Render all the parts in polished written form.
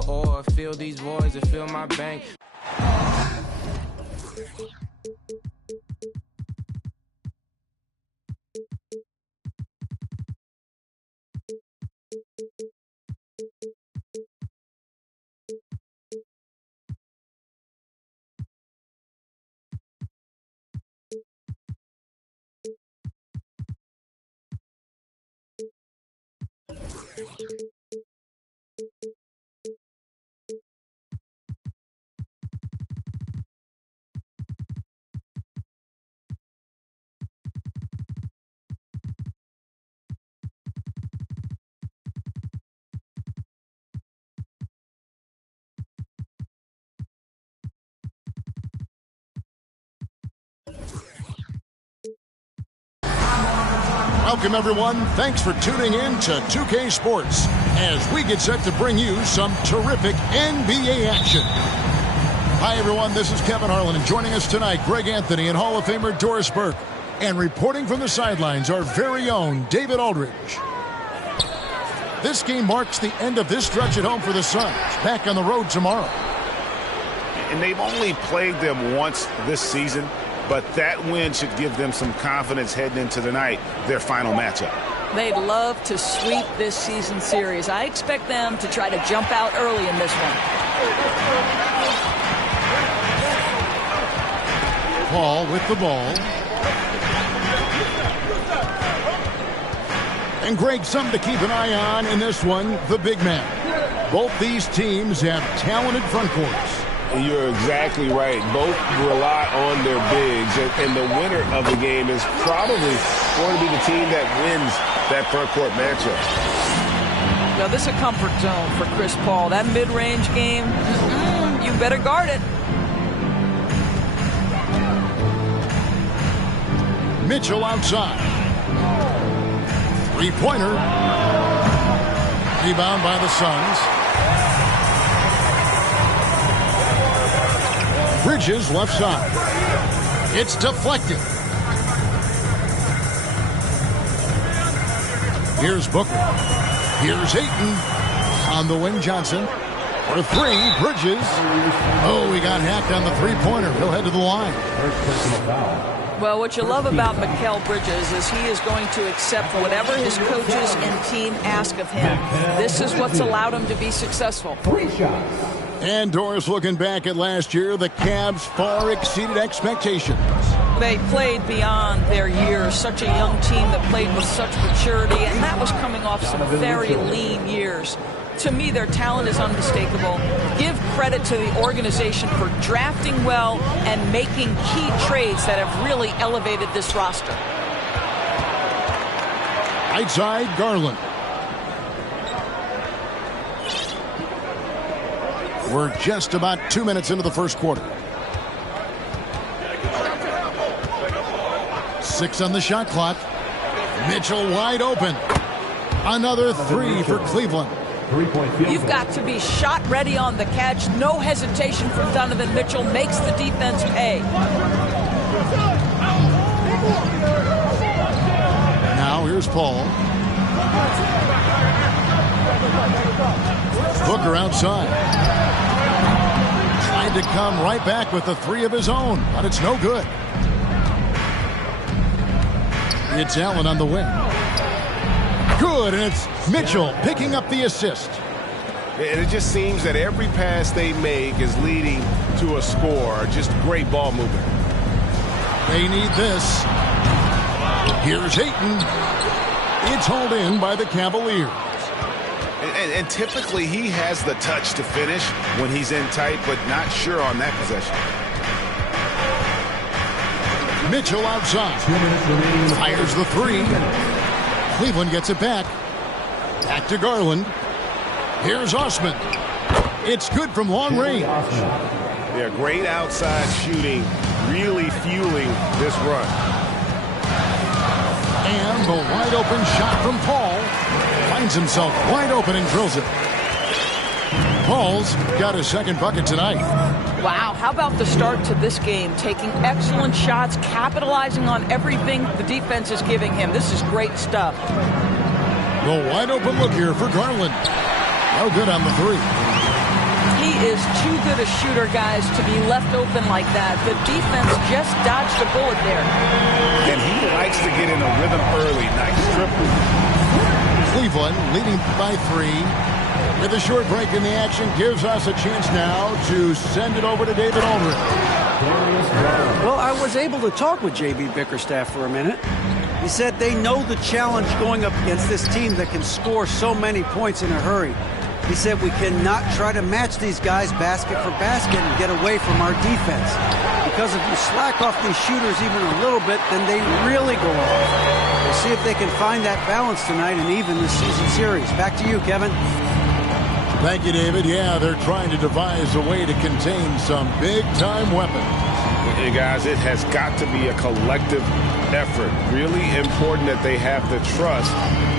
the ore, fill these voids and fill my bank. Welcome, everyone. Thanks for tuning in to 2K Sports as we get set to bring you some terrific NBA action. Hi, everyone. This is Kevin Harlan, and joining us tonight, Greg Anthony and Hall of Famer Doris Burke. And reporting from the sidelines, our very own David Aldridge. This game marks the end of this stretch at home for the Suns. Back on the road tomorrow. And they've only played them once this season, but that win should give them some confidence heading into tonight, their final matchup. They'd love to sweep this season series. I expect them to try to jump out early in this one. Paul with the ball. And Greg, something to keep an eye on in this one, the big man. Both these teams have talented front courts. You're exactly right. Both rely on their bigs, and the winner of the game is probably going to be the team that wins that front court matchup. Now, this is a comfort zone for Chris Paul. That mid-range game, you better guard it. Mitchell outside. Three-pointer. Rebound by the Suns. Bridges left side. It's deflected. Here's Booker. Here's Ayton. On the wing, Johnson. For three, Bridges. Oh, he got hacked on the three-pointer. He'll head to the line. Well, what you love about Mikal Bridges is he is going to accept whatever his coaches and team ask of him. This is what's allowed him to be successful. 3 shots. And Doris, looking back at last year, the Cavs far exceeded expectations. They played beyond their years. Such a young team that played with such maturity, and that was coming off some very lean years. To me, their talent is unmistakable. Give credit to the organization for drafting well and making key trades that have really elevated this roster. Right side, Garland. We're just about 2 minutes into the first quarter. 6 on the shot clock. Mitchell wide open. Another three for Cleveland. You've got to be shot ready on the catch. No hesitation from Donovan Mitchell. Makes the defense pay. Now here's Paul. Booker outside. Tried to come right back with a three of his own, but it's no good. It's Allen on the wing. Good, and it's Mitchell picking up the assist. And it just seems that every pass they make is leading to a score. Just great ball movement. They need this. Here's Ayton. It's hauled in by the Cavaliers. And typically he has the touch to finish when he's in tight, but not sure on that possession. Mitchell outside. Fires the three. Cleveland gets it back. Back to Garland. Here's Osman. It's good from long range. Yeah, great outside shooting, really fueling this run. And the wide open shot from Paul. Finds himself wide open and drills it. Paul's got his second bucket tonight. Wow, how about the start to this game? Taking excellent shots, capitalizing on everything the defense is giving him. This is great stuff. The wide open look here for Garland. No good on the three. is too good a shooter, guys, to be left open like that. The defense just dodged a bullet there. And he likes to get in a rhythm early. Nice triple. Cleveland leading by 3. With a short break in the action, gives us a chance now to send it over to David Aldridge. Well, I was able to talk with J.B. Bickerstaff for a minute. He said they know the challenge going up against this team that can score so many points in a hurry. He said we cannot try to match these guys basket for basket and get away from our defense. Because if you slack off these shooters even a little bit, then they really go off. We'll see if they can find that balance tonight and even this season series. Back to you, Kevin. Thank you, David. Yeah, they're trying to devise a way to contain some big-time weapons. Hey, guys, it has got to be a collective effort. Really important that they have the trust,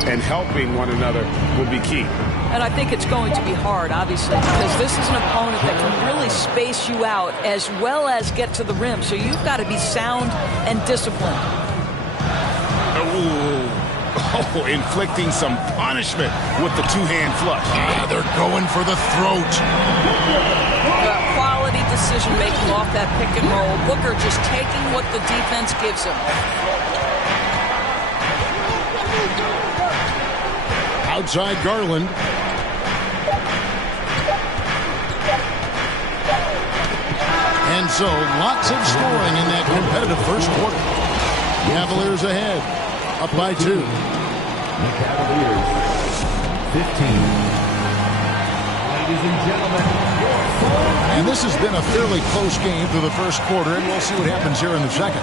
and helping one another will be key. And I think it's going to be hard, obviously, because this is an opponent that can really space you out as well as get to the rim. So you've got to be sound and disciplined. Oh, inflicting some punishment with the two-hand flush. They're going for the throat. Quality decision-making off that pick and roll. Booker just taking what the defense gives him. Outside Garland. And so, lots of scoring in that competitive first quarter. Cavaliers ahead, up by 2. The Cavaliers, 15. Ladies and gentlemen, and this has been a fairly close game through the first quarter, and we'll see what happens here in the second.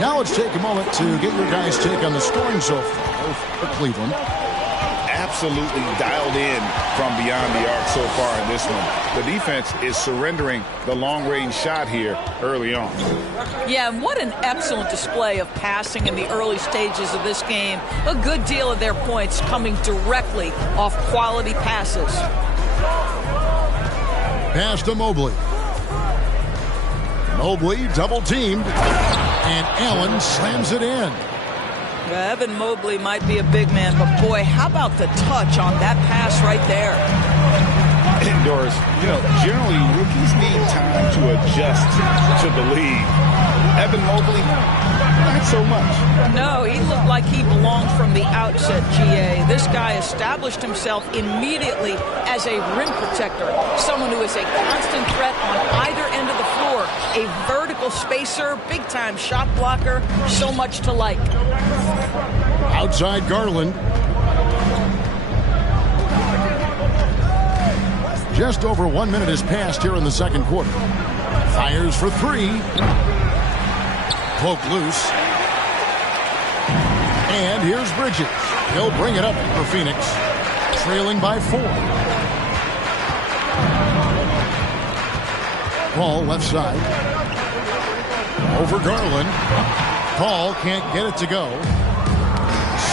Now let's take a moment to get your guys' take on the scoring so far for Cleveland. Absolutely dialed in from beyond the arc so far in this one. The defense is surrendering the long-range shot here early on. Yeah, and what an excellent display of passing in the early stages of this game. A good deal of their points coming directly off quality passes. Pass to Mobley. Mobley double-teamed, and Allen slams it in. Evan Mobley might be a big man, but boy, how about the touch on that pass right there? Doris, generally rookies need time to adjust to the league. Evan Mobley, not so much. No, he looked like he belonged from the outset, GA. This guy established himself immediately as a rim protector, someone who is a constant threat on either end of the floor, a vertical spacer, big-time shot blocker, so much to like. Outside Garland. Just over 1 minute has passed here in the second quarter. Fires for 3. Poke loose. And here's Bridges. He'll bring it up for Phoenix. Trailing by 4. Paul left side. Over Garland. Paul can't get it to go.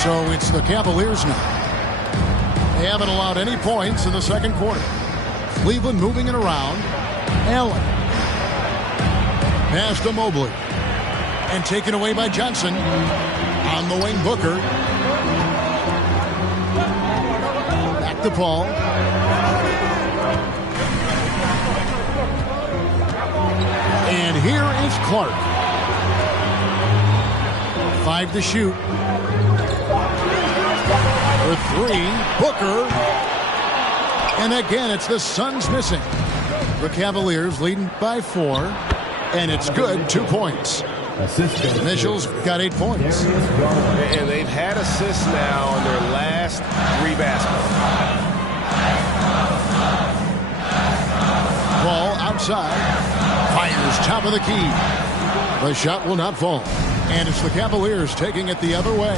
So it's the Cavaliers now. They haven't allowed any points in the second quarter. Cleveland moving it around. Allen. Pass to Mobley. And taken away by Johnson. On the wing, Booker. Back to Paul. And here is Clark. 5 to shoot. For 3, Booker. And again, it's the Suns missing. The Cavaliers leading by 4. And it's good, 2 points. Mitchell's got 8 points. And they've had assists now on their last 3 baskets. Ball outside. Fires top of the key. The shot will not fall. And it's the Cavaliers taking it the other way.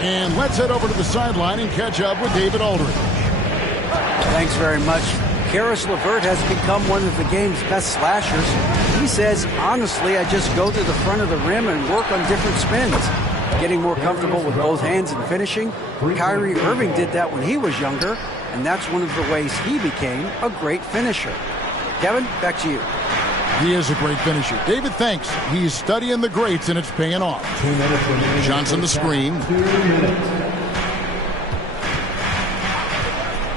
And let's head over to the sideline and catch up with David Aldridge. Thanks very much. Karis LeVert has become one of the game's best slashers. He says, honestly, I just go to the front of the rim and work on different spins. Getting more comfortable with both hands and finishing. Kyrie Irving did that when he was younger, and that's one of the ways he became a great finisher. Kevin, back to you. He is a great finisher. David, thanks. He's studying the greats, and it's paying off. Johnson the screen.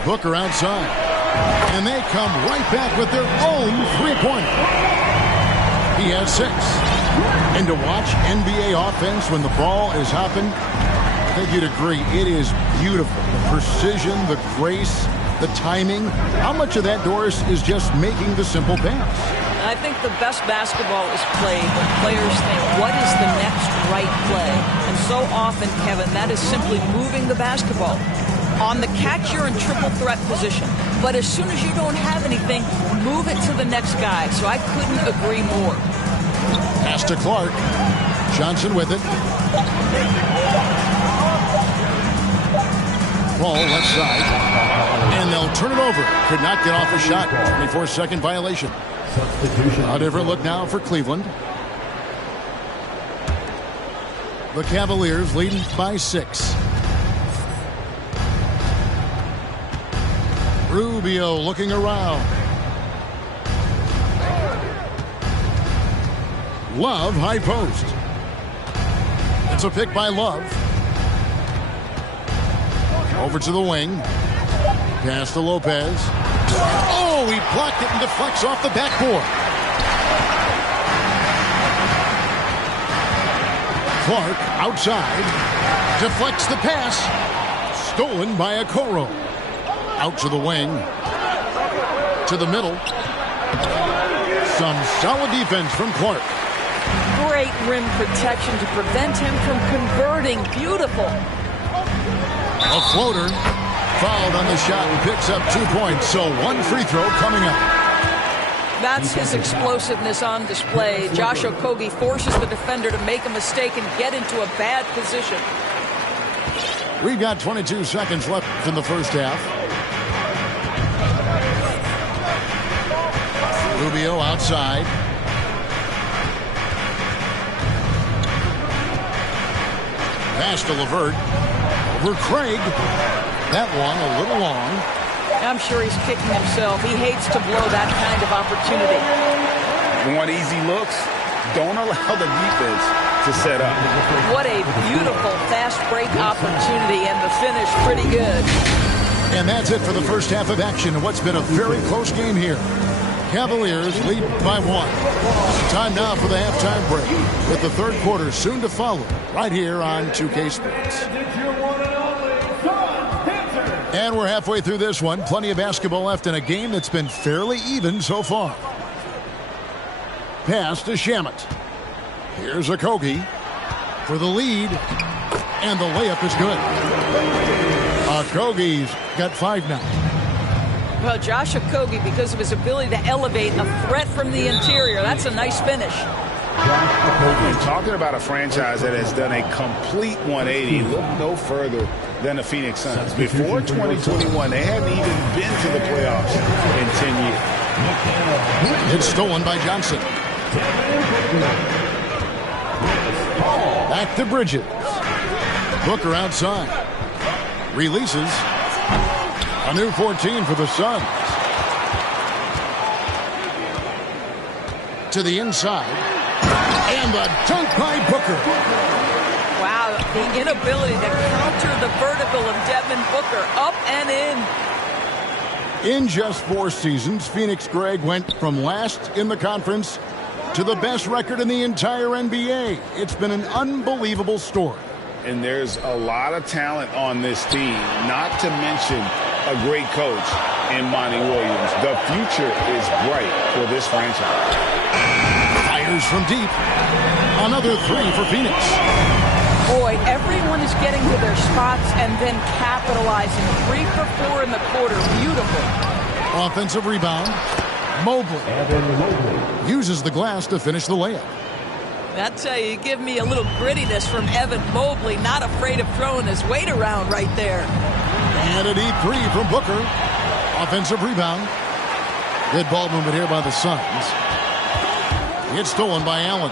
Booker outside. And they come right back with their own three-pointer. He has 6. And to watch NBA offense when the ball is hopping, I think you'd agree, it is beautiful. The precision, the grace, the timing. How much of that, Doris, is just making the simple pass? I think the best basketball is played when players think, what is the next right play? And so often, Kevin, that is simply moving the basketball. On the catch, you're in triple threat position. But as soon as you don't have anything, move it to the next guy. So I couldn't agree more. Pass to Clark. Johnson with it. Ball left side. And they'll turn it over. Could not get off a shot. 24-second violation. A different look now for Cleveland. The Cavaliers leading by 6. Rubio looking around. Love high post. It's a pick by Love. Over to the wing. Pass to Lopez. Oh, he blocked it and deflects off the backboard. Clark outside. Deflects the pass. Stolen by Okoro. Out to the wing. To the middle. Some solid defense from Clark. Great rim protection to prevent him from converting. Beautiful. A floater. Fouled on the shot and picks up 2 points. So 1 free throw coming up. That's his explosiveness on display. Josh Okogie forces the defender to make a mistake and get into a bad position. We've got 22 seconds left in the first half. Rubio outside. Pass to LeVert. Over Craig. That one a little long. I'm sure he's kicking himself. He hates to blow that kind of opportunity. Want easy looks? Don't allow the defense to set up. What a beautiful fast break opportunity, and the finish pretty good. And that's it for the first half of action in what's been a very close game here. Cavaliers lead by 1. Time now for the halftime break, with the third quarter soon to follow, right here on 2K Sports. And we're halfway through this one. Plenty of basketball left in a game that's been fairly even so far. Pass to Shamet. Here's Okogie for the lead. And the layup is good. Okogie's got 5 now. Well, Josh Okogie, because of his ability to elevate a threat from the interior, that's a nice finish. And talking about a franchise that has done a complete 180, look no further than the Phoenix Suns. Before 2021, they hadn't even been to the playoffs in 10 years. It's stolen by Johnson. Back to Bridges. Booker outside. Releases. A new 14 for the Suns. To the inside. And the dunk by Booker. Wow, the inability to counter the vertical of Devin Booker. Up and in. In just 4 seasons, Phoenix, Greg, went from last in the conference to the best record in the entire NBA. It's been an unbelievable story. And there's a lot of talent on this team, not to mention a great coach in Monty Williams. The future is bright for this franchise. Fires from deep. Another 3 for Phoenix. Boy, everyone is getting to their spots and then capitalizing. 3 for 4 in the quarter. Beautiful. Offensive rebound. Mobley uses the glass to finish the layup. That's how you give me a little grittiness from Evan Mobley. Not afraid of throwing his weight around right there. And a deep 3 from Booker. Offensive rebound. Good ball movement here by the Suns. It's stolen by Allen.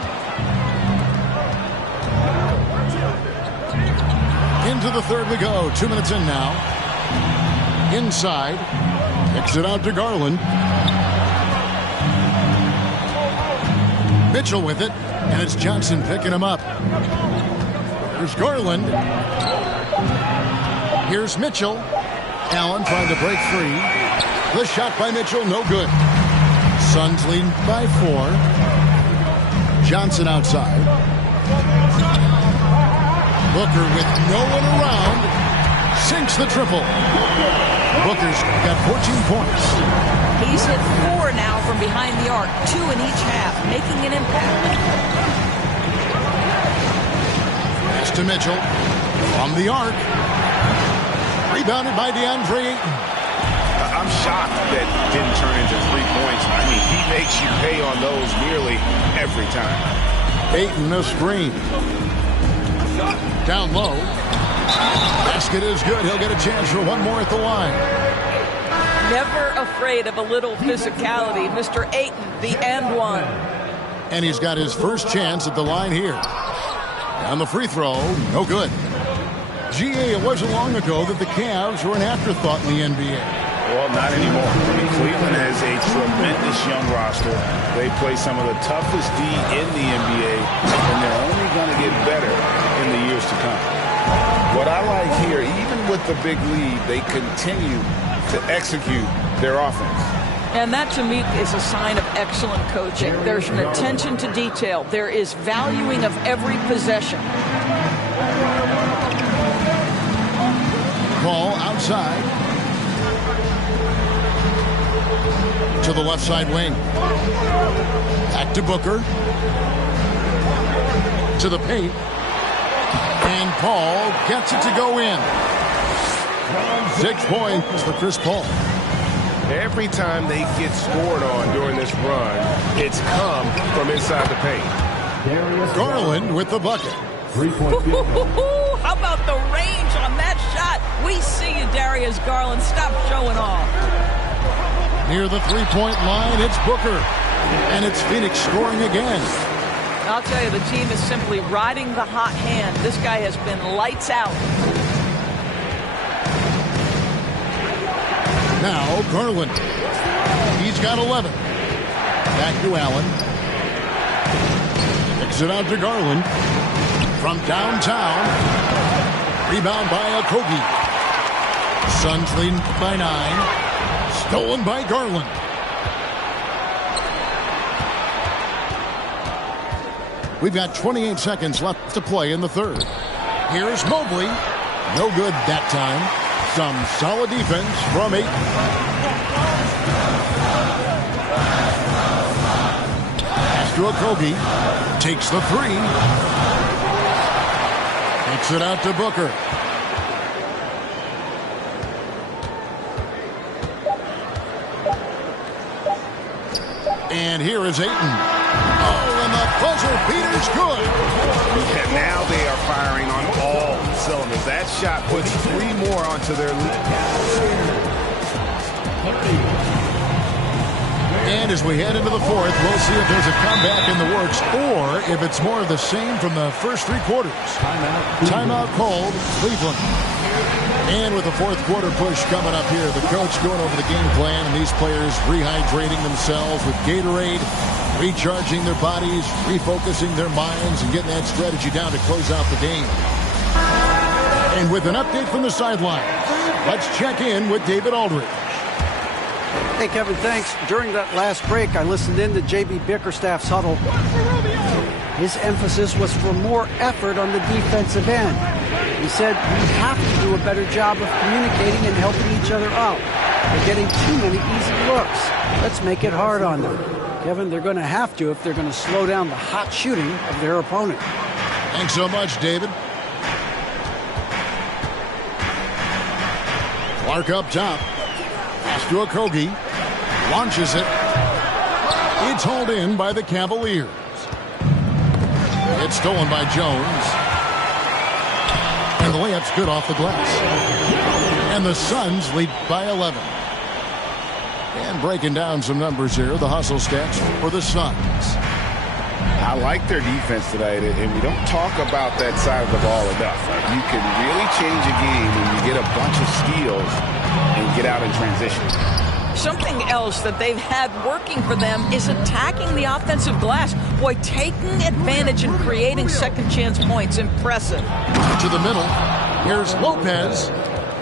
Into the third we go. 2 minutes in now. Inside. Kicks it out to Garland. Mitchell with it. And it's Johnson picking him up. Here's Garland. Here's Mitchell. Allen trying to break free. The shot by Mitchell, no good. Suns lead by 4. Johnson outside. Booker with no one around. Sinks the triple. Booker's got 14 points. He's hit 4 now from behind the arc, 2 in each half, making an impact. Pass to Mitchell. From the arc. Rebounded by DeAndre Ayton. I'm shocked that didn't turn into 3 points. I mean, he makes you pay on those nearly every time. Ayton a screen. Down low. Basket is good. He'll get a chance for one more at the line. Never afraid of a little physicality. Mr. Ayton, the and one. And he's got his first chance at the line here. On the free throw, no good. GA, it wasn't long ago that the Cavs were an afterthought in the NBA. Well, not anymore. I mean, Cleveland has a tremendous young roster. They play some of the toughest D in the NBA, and they're only going to get better in the years to come. What I like here, even with the big lead, they continue to execute their offense. And that, to me, is a sign of excellent coaching. There's an attention to detail. There is valuing of every possession. Ball outside. To the left side wing. Back to Booker. To the paint. And Paul gets it to go in. 6 points for Chris Paul. Every time they get scored on during this run, it's come from inside the paint. Garland with the bucket. 3-point field goal. How about the range on that shot? We see you, Darius Garland. Stop showing off. Near the three-point line, it's Booker. And it's Phoenix scoring again. I'll tell you, the team is simply riding the hot hand. This guy has been lights out. Now, Garland. He's got 11. Back to Allen. Kicks it out to Garland. From downtown. Rebound by Okogie. Suns leading by 9. Stolen by Garland. We've got 28 seconds left to play in the third. Here's Mobley. No good that time. Some solid defense from Ayton. Pass to Okogie. Takes the 3. Kicks it out to Booker. And here is Ayton. Oh, and the buzzer beater's good. And now they are firing on all cylinders. That shot puts 3 more onto their lead. And as we head into the fourth, we'll see if there's a comeback in the works or if it's more of the same from the first 3 quarters. Timeout called, Cleveland. And with the fourth quarter push coming up here, the coach going over the game plan and these players rehydrating themselves with Gatorade, recharging their bodies, refocusing their minds, and getting that strategy down to close out the game. And with an update from the sideline, let's check in with David Aldridge. Hey, Kevin, thanks. During that last break, I listened in to J.B. Bickerstaff's huddle. His emphasis was for more effort on the defensive end. He said we have to do a better job of communicating and helping each other out. They're getting too many easy looks. Let's make it hard on them. Kevin, they're going to have to if they're going to slow down the hot shooting of their opponent. Thanks so much, David. Clark up top. Pass to Okogie. Launches it. It's hauled in by the Cavaliers. It's stolen by Jones. And the layup's good off the glass. And the Suns lead by 11. And breaking down some numbers here, the hustle stats for the Suns. I like their defense tonight, and we don't talk about that side of the ball enough. You can really change a game when you get a bunch of steals and get out in transition. Something else that they've had working for them is attacking the offensive glass. Boy, taking advantage and creating second chance points. Impressive. To the middle. Here's Lopez.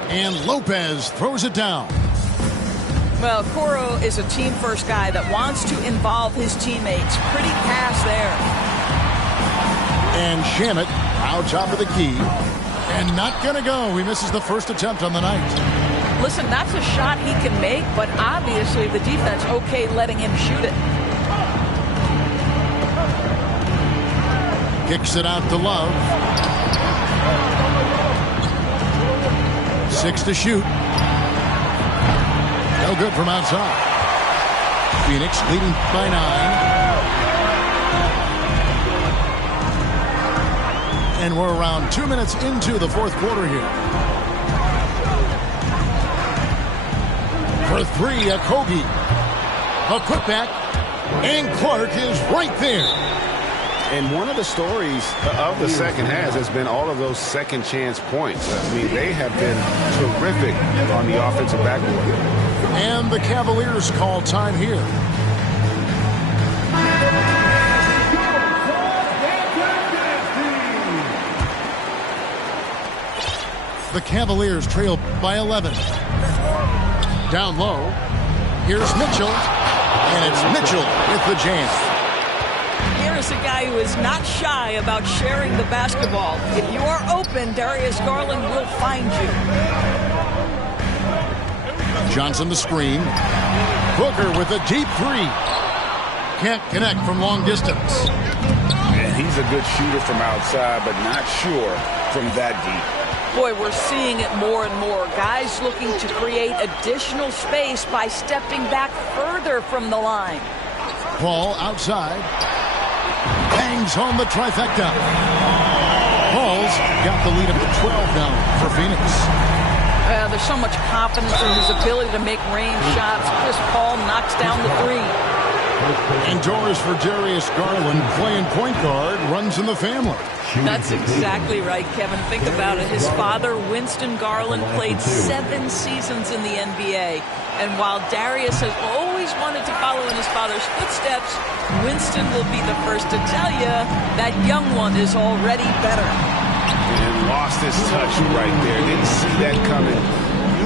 And Lopez throws it down. Well, Coro is a team-first guy that wants to involve his teammates. Pretty pass there. And Shamet out top of the key. And not going to go. He misses the first attempt on the night. Listen, that's a shot he can make, but obviously the defense okay letting him shoot it. Kicks it out to Love. 6 to shoot. No good from outside. Phoenix leading by 9. And we're around 2 minutes into the fourth quarter here. For 3, a Kobe. A putback. And Clark is right there. And one of the stories of the second half has been all of those second chance points. I mean, they have been terrific on the offensive backboard. And the Cavaliers call time here. The Cavaliers trail by 11. Down low. Here's Mitchell. And it's Mitchell with the jam. Here is a guy who is not shy about sharing the basketball. If you are open, Darius Garland will find you. Johnson the screen. Booker with a deep 3. Can't connect from long distance. And he's a good shooter from outside, but not sure from that deep. Boy, we're seeing it more and more. Guys looking to create additional space by stepping back further from the line. Paul outside. Bangs home the trifecta. Paul's got the lead up to 12 now for Phoenix. There's so much confidence in his ability to make range shots. Chris Paul knocks down the 3. Indoors for Darius Garland, playing point guard, runs in the family. That's exactly right, Kevin. Think about it. His father, Winston Garland, played 7 seasons in the NBA. And while Darius has always wanted to follow in his father's footsteps, Winston will be the first to tell you that young one is already better. And lost his touch right there. Didn't see that coming.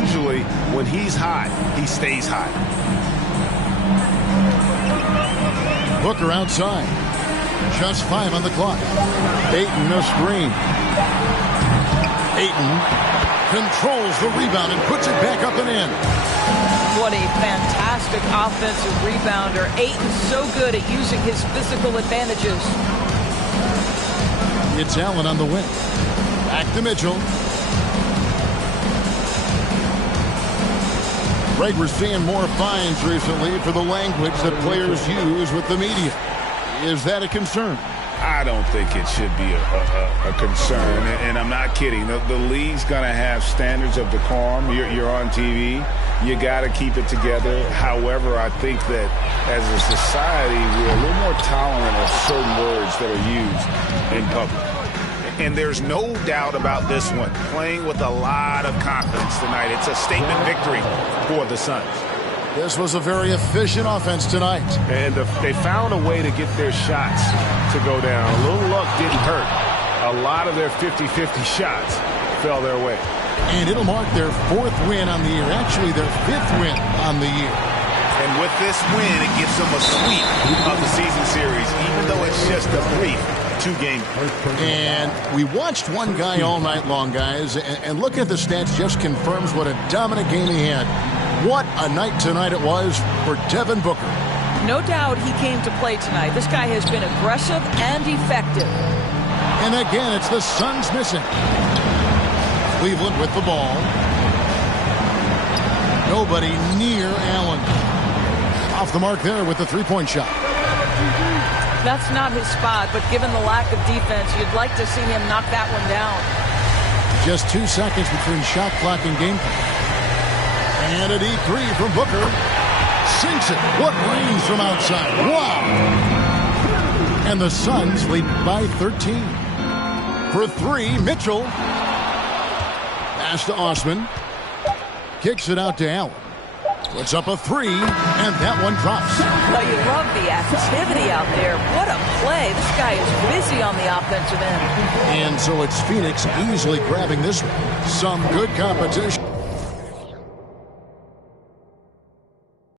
Usually, when he's hot, he stays hot. Booker outside. Just 5 on the clock. Ayton a screen. Ayton controls the rebound and puts it back up and in. What a fantastic offensive rebounder. Ayton's so good at using his physical advantages. It's Allen on the wing. Back to Mitchell. Greg, we're seeing more fines recently for the language that players use with the media. Is that a concern? I don't think it should be a concern, and I'm not kidding. The league's going to have standards of decorum. You're on TV. You got to keep it together. However, I think that as a society, we're a little more tolerant of certain words that are used in public. And there's no doubt about this one. Playing with a lot of confidence tonight. It's a statement victory for the Suns. This was a very efficient offense tonight. And they found a way to get their shots to go down. A little luck didn't hurt. A lot of their 50-50 shots fell their way. And it'll mark their 4th win on the year. Actually, their 5th win on the year. And with this win, it gives them a sweep of the season series, even though it's just a brief 2-game. And we watched one guy all night long, guys, and looking at the stats just confirms what a dominant game he had. What a night tonight it was for Devin Booker. No doubt he came to play tonight. This guy has been aggressive and effective. And again, it's the Suns missing. Cleveland with the ball. Nobody near Allen. Off the mark there with the 3-point shot. That's not his spot, but given the lack of defense, you'd like to see him knock that one down. Just 2 seconds between shot clock and game clock. And a deep 3 from Booker. Sinks it. What range from outside. Wow. And the Suns lead by 13. For 3, Mitchell. Pass to Osman. Kicks it out to Allen. Puts up a 3, and that one drops. Well, you love the activity out there. What a play. This guy is busy on the offensive end. And so it's Phoenix easily grabbing this one. Some good competition.